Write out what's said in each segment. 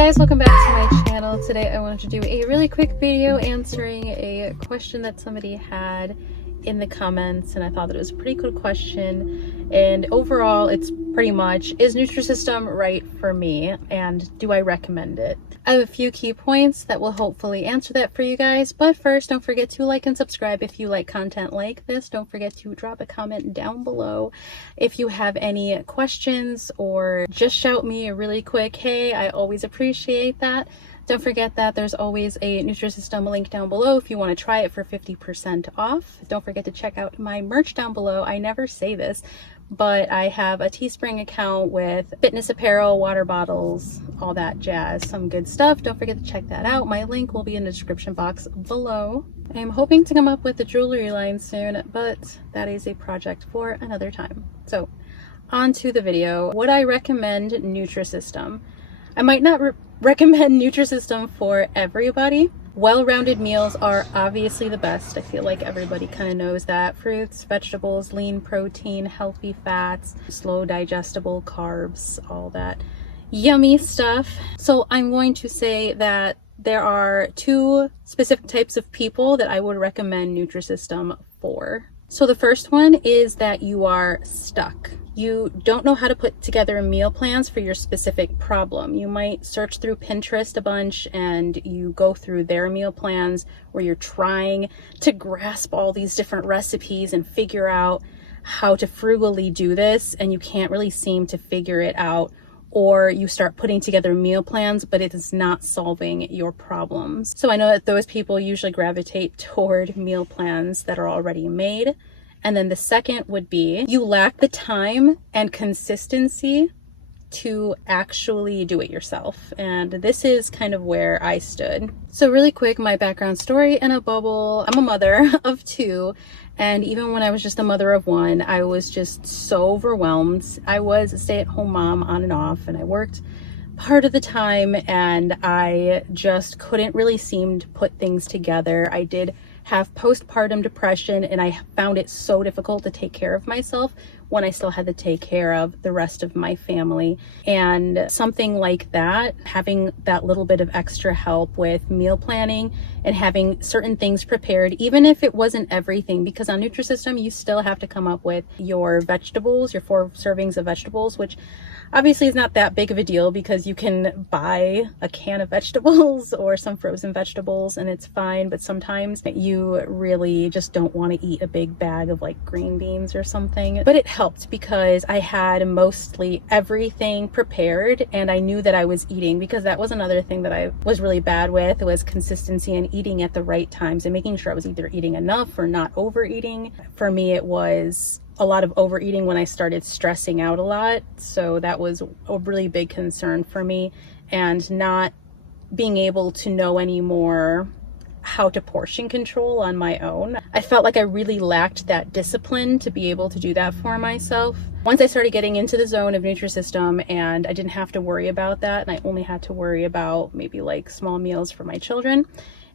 guys, welcome back to my channel. Today I wanted to do a really quick video answering a question that somebody had in the comments, and I thought that it was a pretty good question. And overall, it's pretty much, is Nutrisystem right for me, and do I recommend it? I have a few key points that will hopefully answer that for you guys, but first, don't forget to like and subscribe if you like content like this. Don't forget to drop a comment down below if you have any questions, or just shout me a really quick hey. I always appreciate that. Don't forget that there's always a Nutrisystem link down below if you want to try it for 50% off. Don't forget to check out my merch down below. I never say this, but I have a Teespring account with fitness apparel, water bottles, all that jazz, some good stuff. Don't forget to check that out. My link will be in the description box below. I'm hoping to come up with a jewelry line soon, but that is a project for another time. So on to the video. Would I recommend Nutrisystem? I might not recommend Nutrisystem for everybody. Well-rounded meals are obviously the best. I feel like everybody kind of knows that. Fruits, vegetables, lean protein, healthy fats, slow digestible carbs, all that yummy stuff. So I'm going to say that there are two specific types of people that I would recommend Nutrisystem for. So the first one is that you are stuck. You don't know how to put together meal plans for your specific problem. You might search through Pinterest a bunch and you go through their meal plans where you're trying to grasp all these different recipes and figure out how to frugally do this, and you can't really seem to figure it out. Or you start putting together meal plans, but it is not solving your problems. So I know that those people usually gravitate toward meal plans that are already made. And then the second would be you lack the time and consistency to actually do it yourself. And this is kind of where I stood. So really quick, my background story in a bubble. I'm a mother of two. And even when I was just a mother of one, I was just so overwhelmed. I was a stay-at-home mom on and off, and I worked part of the time, and I just couldn't really seem to put things together. I did have postpartum depression, and I found it so difficult to take care of myself when I still had to take care of the rest of my family. And something like that, having that little bit of extra help with meal planning and having certain things prepared, even if it wasn't everything, because on Nutrisystem, you still have to come up with your vegetables, your 4 servings of vegetables, which obviously is not that big of a deal because you can buy a can of vegetables or some frozen vegetables and it's fine. But sometimes you really just don't want to eat a big bag of like green beans or something. But it helped because I had mostly everything prepared and I knew that I was eating, because that was another thing that I was really bad with, was consistency and eating at the right times and making sure I was either eating enough or not overeating. For me, it was a lot of overeating when I started stressing out a lot. So that was a really big concern for me, and not being able to know anymore how to portion control on my own. I felt like I really lacked that discipline to be able to do that for myself. Once I started getting into the zone of Nutrisystem and I didn't have to worry about that, and I only had to worry about maybe like small meals for my children,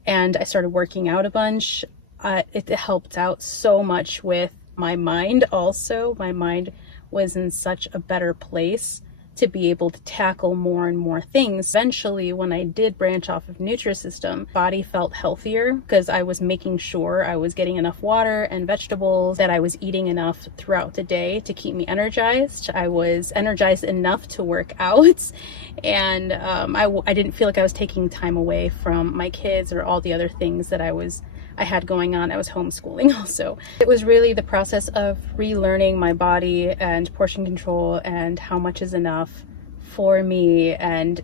and I started working out a bunch, it helped out so much with my mind. Also, my mind was in such a better place to be able to tackle more and more things. Eventually, when I did branch off of Nutrisystem, body felt healthier because I was making sure I was getting enough water and vegetables, that I was eating enough throughout the day to keep me energized. I was energized enough to work out, and I didn't feel like I was taking time away from my kids or all the other things that I had going on. I was homeschooling also. It was really the process of relearning my body and portion control and how much is enough for me, and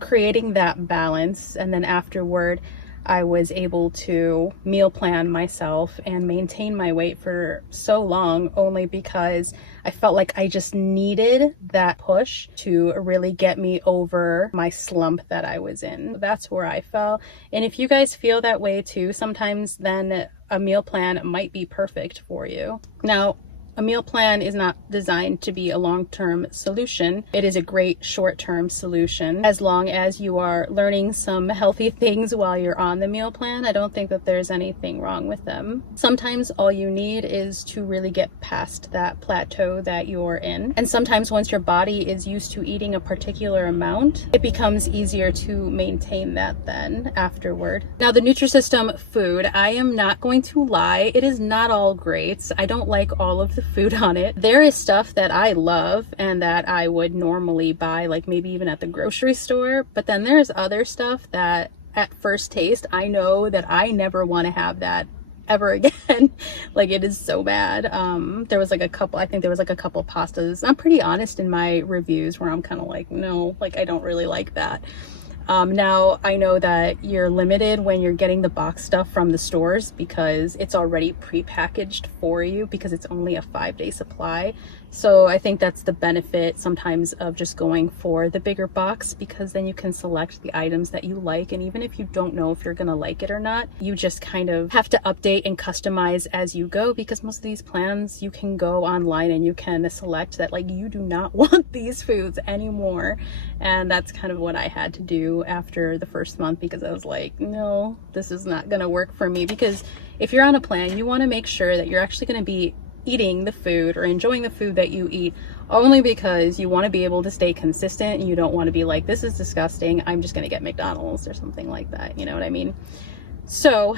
creating that balance. And then afterward, I was able to meal plan myself and maintain my weight for so long, only because I felt like I just needed that push to really get me over my slump that I was in. That's where I fell. And if you guys feel that way too, sometimes then a meal plan might be perfect for you. Now, A meal plan is not designed to be a long-term solution. It is a great short-term solution. As long as you are learning some healthy things while you're on the meal plan, I don't think that there's anything wrong with them. Sometimes all you need is to really get past that plateau that you're in. And sometimes once your body is used to eating a particular amount, it becomes easier to maintain that then afterward. Now, the Nutrisystem food, I am not going to lie, it is not all great. I don't like all of the food on it. There is stuff that I love and that I would normally buy, like maybe even at the grocery store, but then there's other stuff that at first taste, I know that I never want to have that ever again. Like, it is so bad. There was like a couple, I think there was like a couple pastas. I'm pretty honest in my reviews where I'm kind of like, no, like I don't really like that. Now I know that you're limited when you're getting the box stuff from the stores because it's already pre-packaged for you because it's only a 5-day supply. So I think that's the benefit sometimes of just going for the bigger box, because then you can select the items that you like. And even if you don't know if you're gonna like it or not, you just kind of have to update and customize as you go, because most of these plans you can go online and you can select that like you do not want these foods anymore. And that's kind of what I had to do after the first month, because I was like, no, this is not gonna work for me. Because if you're on a plan, you want to make sure that you're actually going to be eating the food or enjoying the food that you eat only because you want to be able to stay consistent, and you don't want to be like, this is disgusting, I'm just going to get McDonald's or something like that. You know what I mean? So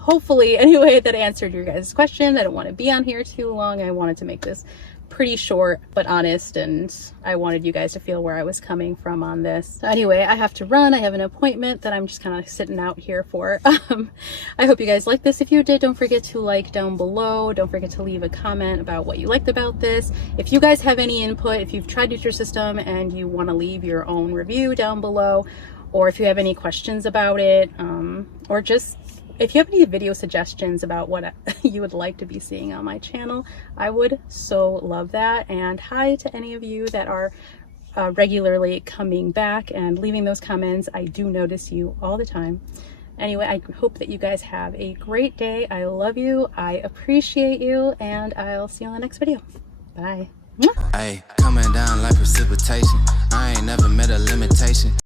hopefully, anyway, that answered your guys' question. I don't want to be on here too long. I wanted to make this pretty short but honest, and I wanted you guys to feel where I was coming from on this. So anyway, I have to run. I have an appointment that I'm just kind of sitting out here for. I hope you guys liked this. If you did, don't forget to like down below. Don't forget to leave a comment about what you liked about this. If you guys have any input, if you've tried Nutrisystem and you want to leave your own review down below, or if you have any questions about it, or just if you have any video suggestions about what you would like to be seeing on my channel, I would so love that. And hi to any of you that are regularly coming back and leaving those comments. I do notice you all the time. Anyway, I hope that you guys have a great day. I love you, I appreciate you, and I'll see you on the next video. Bye. Hey, coming down like precipitation. I ain't never met a limitation.